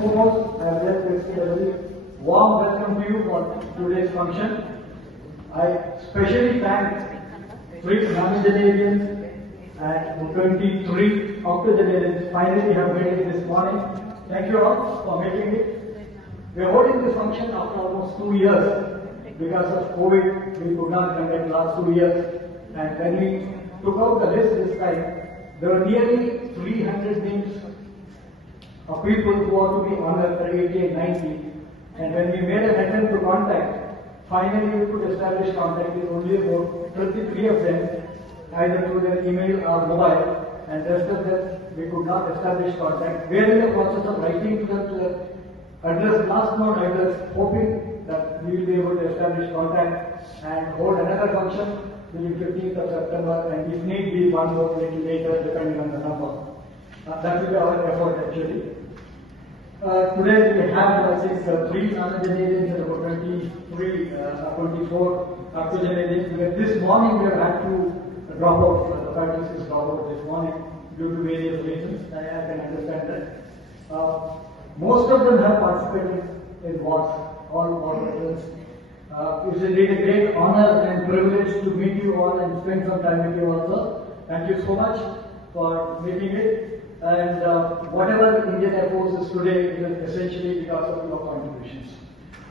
foremost, I would like to extend a very warm welcome to you for today's function. I especially thank 3 nominations and 23 octogenarians finally have made it this morning. Thank you all for making it. We are holding this function after almost 2 years. Because of COVID, we could not conduct last 2 years. And when we took out the list this time, there were nearly 300 names of people who ought to be honored for 80 and 90. And when we made an attempt to contact, finally we could establish contact with only about 33 of them, either through their email or mobile, and rest of them we could not establish contact. We are in the process of writing to them to address last known address, hoping that we will be able to establish contact and hold another function within 15th of September, and if need be, one more little later, depending on the number. That will be our effort actually. Today we have 3 nominations and about 24 octogenarians. This morning we have had to drop out, the faculty drop out this morning due to various reasons. I can understand that. Most of them have participated in all returns. It's indeed a great honor and privilege to meet you all and spend some time with you also. Thank you so much for making it. And whatever Indian Air Force is today is essentially because of your contributions.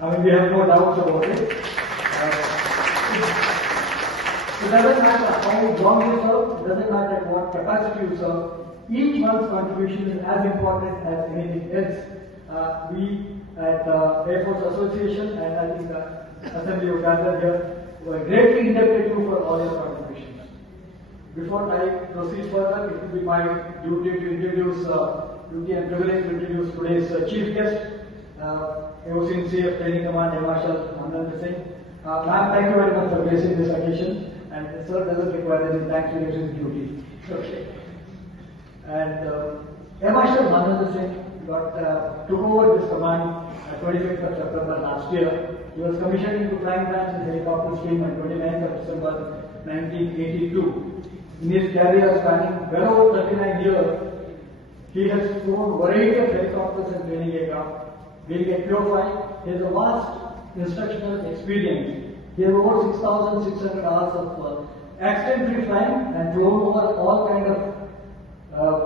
I mean, we have no doubts about it. It doesn't matter how long you serve, it doesn't matter at what capacity you serve. Each one's contribution is as important as anything else. We at Air Force Association and I think the Assembly of gathered here were greatly indebted to you for all your contributions. Before I proceed further, it will be my duty to introduce, duty and privilege to introduce today's chief guest, AOCNCF Training Command Air Marshal Manavendra Singh. Ma'am, thank you very much for gracing this occasion, and sir doesn't require any thanks to his duty. Okay. And Air Marshal Manavendra Singh took over this command at 25th of September last year. He was commissioned into Flying Branch in Helicopter Stream on 29th of December 1982. In his career spanning well over 39 years, he has flown a variety of helicopters and training aircraft. Being a pure flight, he has a vast instructional experience. He has over 6,600 hours of accident-free flying and flown over all kinds of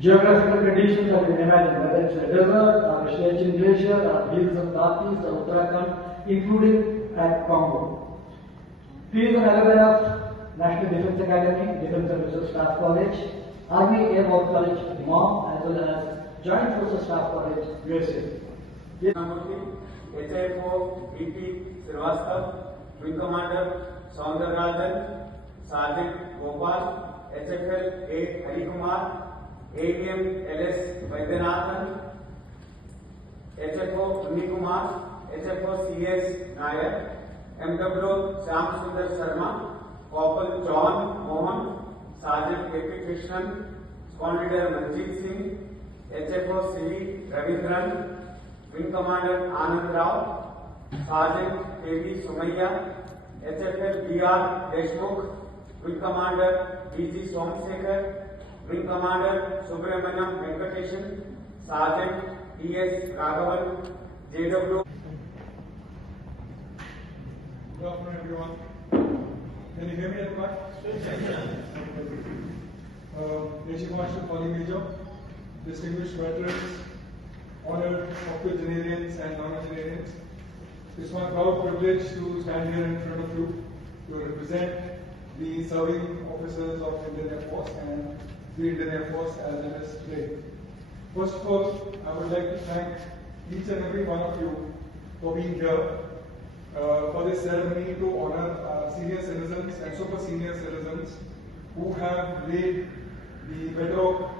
geographical conditions that you can imagine, whether it's a desert, or a Siachen glacier, or hills of Northeast or Uttarakhand, including at Congo. He is an alumni of National Defence Academy, Defence and Research Staff College, Army Air Force College, MOM, as well as Joint Forces Staff College, USA. HFO BP Srivastava, Wing Commander Soundararajan, Sergeant Gopal, HFL A Harikumar, ADM LS Vaidyanathan, HFO Unnikumar, HFO CS Nayak, MW Shyamsundar Sharma, Corporal John Mohan, Sergeant KP Krishnan, Squadron Leader Manjeet Singh, HFO CV Ravindran, Wing Commander Anand Rao, Sergeant KB Sumaya, HFL BR Deshmukh, Wing Commander BG Somsekhar, Wing Commander Subramaniam Venkateshan, Sergeant ES Raghavan, JW. Good afternoon, everyone. Can you hear me at the back? Air Chief Marshal Pali Major, distinguished veterans, honored octogenarians and nonagenarians, it's my proud privilege to stand here in front of you to represent the serving officers of Indian Air Force and the Indian Air Force as it is today. First of all, I would like to thank each and every one of you for being here for this ceremony to honor senior citizens and super senior citizens who have laid the bedrock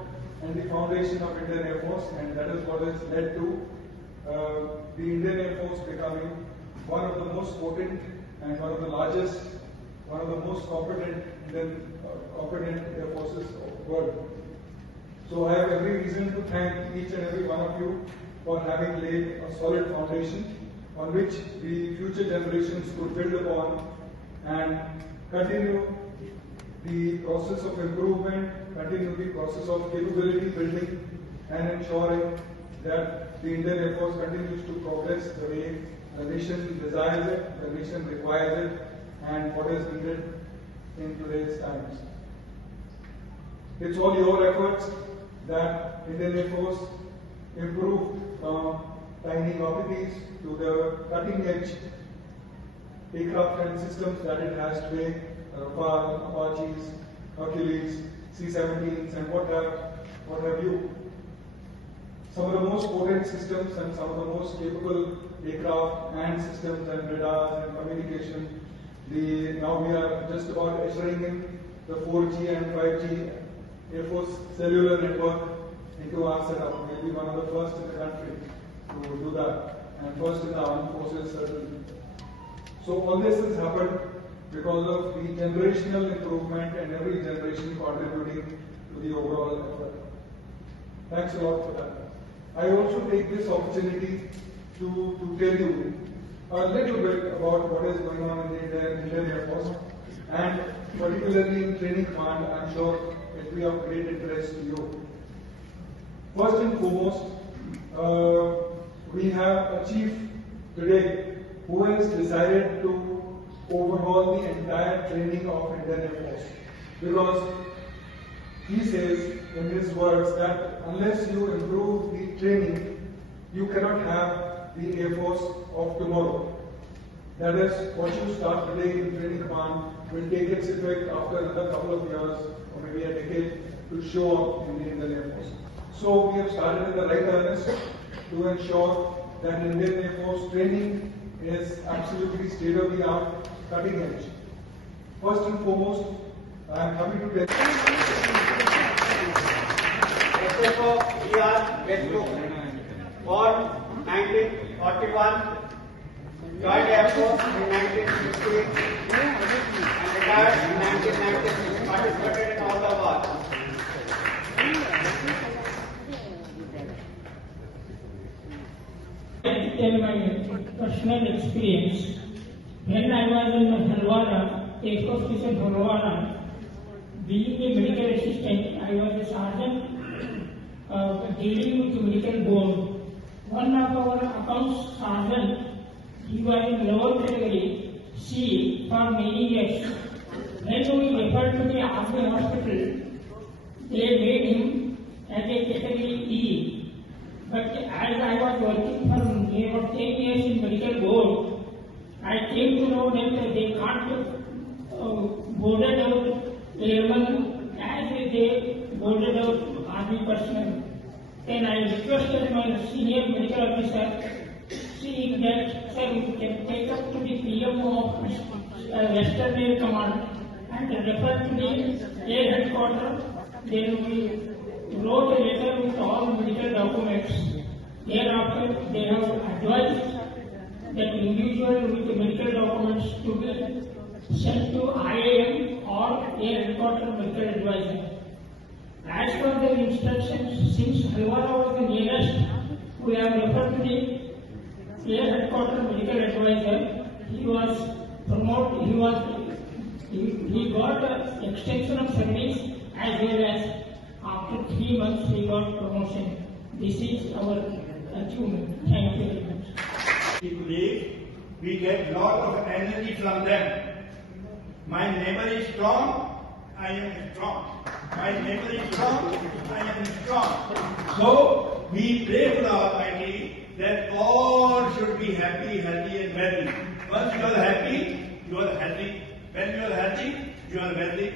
and the foundation of Indian Air Force, and that is what has led to the Indian Air Force becoming one of the most potent and one of the largest, one of the most competent Air Forces of the world. So I have every reason to thank each and every one of you for having laid a solid foundation on which the future generations could build upon and continue the process of improvement, continue the process of capability building and ensuring that the Indian Air Force continues to progress the way the nation desires it, the nation requires it, and what is needed in today's times. It's all your efforts that Indian Air Force improved from tiny rocketries to the cutting edge aircraft and systems that it has today, Rafale, Apaches, Hercules, C-17s, and what have you. Some of the most potent systems and some of the most capable aircraft and systems and radars and communication. Now we are just about ushering in the 4G and 5G Air Force cellular network into our setup. We'll be one of the first in the country to do that, and first in the armed forces certainly. So all this has happened because of the generational improvement and every generation contributing to the overall effort. Thanks a lot for that. I also take this opportunity to tell you a little bit about what is going on in the Indian Air Force, and particularly in training command. I'm sure it will be of great interest to you. First and foremost, we have a chief today who has decided to overhaul the entire training of Indian Air Force, because he says in his words that unless you improve the training, you cannot have the Air Force of tomorrow. That is, what you start today in training command will take its effect after another couple of years or maybe a decade to show up in the Indian Air Force. So we have started in the right earnest to ensure that Indian Air Force training is absolutely state-of-the-art, cutting edge. First and foremost, I am happy to tell SFO E.R. Westbrook, born 1941, joined Air Force in 1968 and retired in 1996. Participated in all the wars. I tell my personal experience. When I was in Halwara, Air Force Station Halwara, being a medical assistant, I was a sergeant dealing with medical board. One of our accounts sergeant, he was in lower category C for many years. When we referred to the Army hospital, they made him as a category E. But as I was working for near 10 years in medical board, I came to know that they can't boarded out airmen as they boarded out army personnel. Then I requested my senior medical officer, seeing that, sir, we can take up to the PMO of Western Air Command and refer to the Air Headquarters. Then we wrote a letter with all medical documents. Thereafter, they have advised that individual with the medical documents to be sent to IAM or Air Headquarters Medical Advisor. As per their instructions, since Halwara was the nearest, we have referred to the Air Headquarters Medical Advisor. He was promoted, he got an extension of service as well as after 3 months he got promotion. This is our achievement. Thank you very much. Today, we get lot of energy from them. My neighbor is strong, I am strong. My neighbor is strong, I am strong. So, we pray to the Almighty that all should be happy, healthy and wealthy. Once you are happy, you are healthy. When you are healthy, you are wealthy.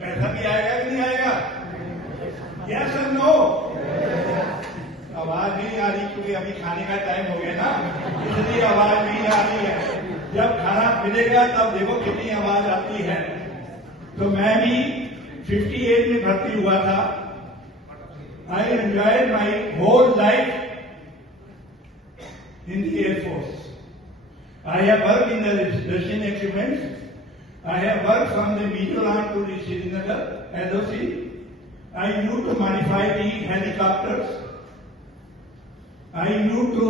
पैसा भी आएगा कि नहीं आएगा? Yes or no? आवाज नहीं आ रही क्योंकि अभी खाने का टाइम हो गया ना, इसलिए आवाज नहीं आ रही है। जब खाना मिलेगा तब देखो कितनी आवाज आती है। तो मैं भी 58 में भर्ती हुआ था। I enjoyed my whole life in the Air Force. I have worked in the Russian experiments. I have worked from the Mizoram to the Srinagar, SOC. I knew to modify the helicopters. I knew to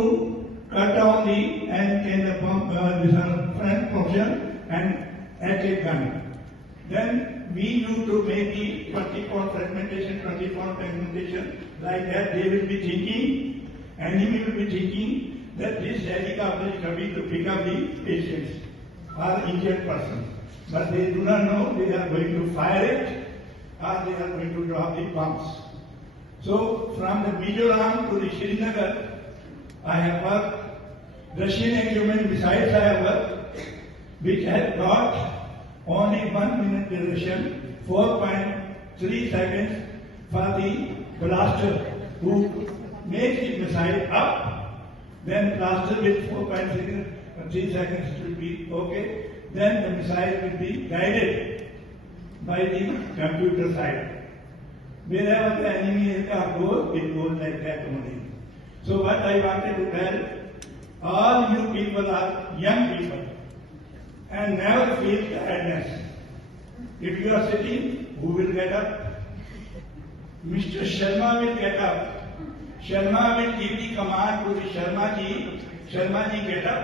cut down the front portion and HA gun. Then we knew to make the 20-pound fragmentation, like that they will be thinking enemy will be thinking that this helicopter is coming to pick up the patients or injured persons. But they do not know they are going to fire it or they are going to drop the bombs. So from the Mizoram to the Srinagar, I have worked. Russian equipment missiles I have worked, which has got only 1 minute duration, 4.3 seconds for the blaster who makes the missile up, then blaster with 4.3 seconds will be okay, then the missile will be guided by the computer side. Wherever the enemy aircraft goes, it goes like that only. So what I wanted to tell, all you people are young people and never feel tiredness. If you are sitting, who will get up? Mr. Sharma will get up. Sharma will give the command to the Sharma ji. Sharma ji get up.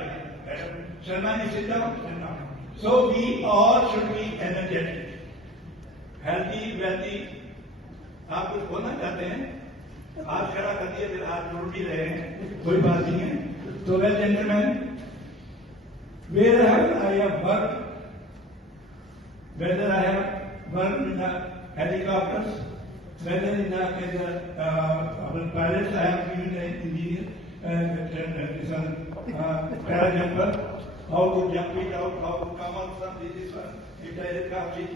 Sharma ji sit down. Sit down. So we all should be energetic, healthy, wealthy. आप कुछ बोलना चाहते हैं? हाथ खड़ा कर दिए, फिर हाथ जोड़ भी रहे हैं, कोई बात नहीं है. So well, gentlemen, wherever I have worked, whether I have worked in the helicopters, whether in the pilots, I have given an engineer, parajumper, how to jump it out, how to come out from this one, if the aircraft is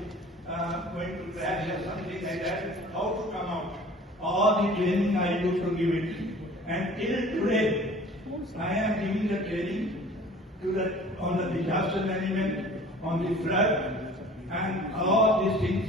going to crash or something like that, how to come out. All the training I used to give it. And till today, I am giving the training on the disaster management, on the flood, and all these things.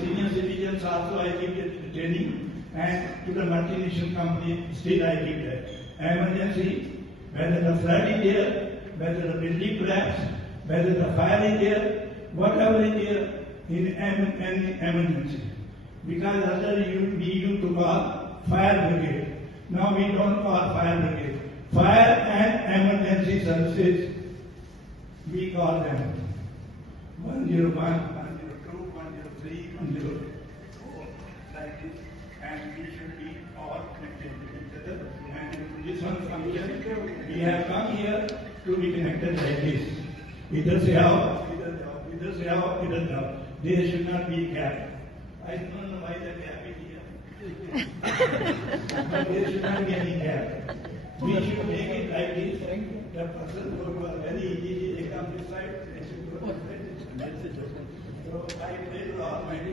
Senior citizens also I give the training, and to the multinational company still I give that. Emergency, whether the flood is there, whether the building collapse, whether the fire is there, whatever is there in any emergency. Because earlier we used to call fire brigade. Now we don't call fire brigade. Fire and emergency services, we call them 101, 102, 103, 104, like this. And we should be all connected with each other. And this one function, we have come here to be connected like this. इधर से आओ, इधर से आओ, इधर जाओ. There should not be a gap. I don't know why the gap is here. But there should not be any gap. We should make it like this. The person who are very easy, they come this side, they should go this side. So I pray to Almighty